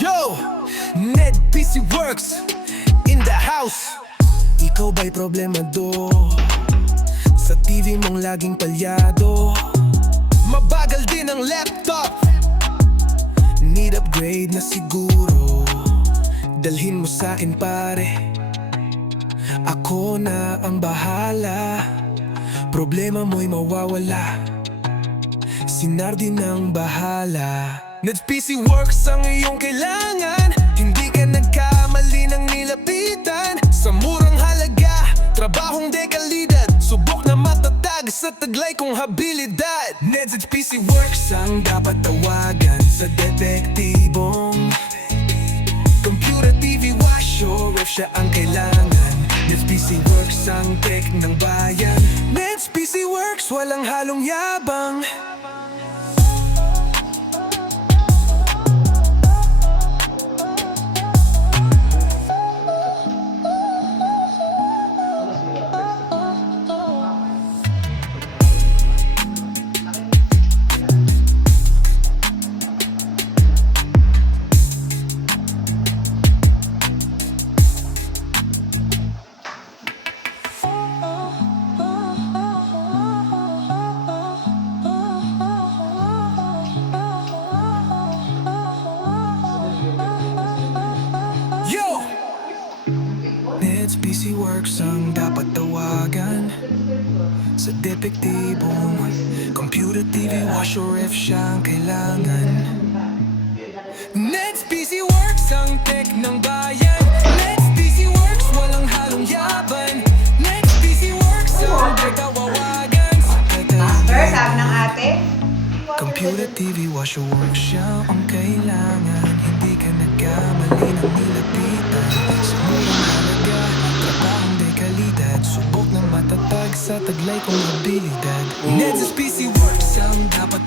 Yo! Ned PC Works in the house. Ikaw ba'y problemado? Sa TV mong laging palyado. Mabagal din ang laptop. Need upgrade na siguro. Dalhin mo sa'kin pare, ako na ang bahala. Problema mo'y mawawala, si Nardi nang bahala. Ned PC Works ang iyong kailangan. Hindi ka nagkamali ng nilapitan. Sa murang halaga, trabahong dekalidad. Subok na matatag sa taglay kong habilidad. Ned's PC Works ang dapat tawagan sa detektibong computer, TV, washer, ref siya ang kailangan. Ned's PC Works ang tech ng bayan. Ned's PC Works, walang halong yabang. Ned's PC Works ang dapat tawagan sa detektibong computer, TV, washer, ref siya ang kailangan. Ned's PC Works ang tech ng bayan. Ned's PC Works, walang halong yaban. Ned's PC Works ang tawagan sa Master, sabi ng ate. computer, TV, washer, work siya ang kailangan. Hindi ka nagkamali ng nilapitan. Sa murang halaga, trabahong dekalidad. Subok na matatag sa taglay kong habilidad. Ned's PC Works ang dapat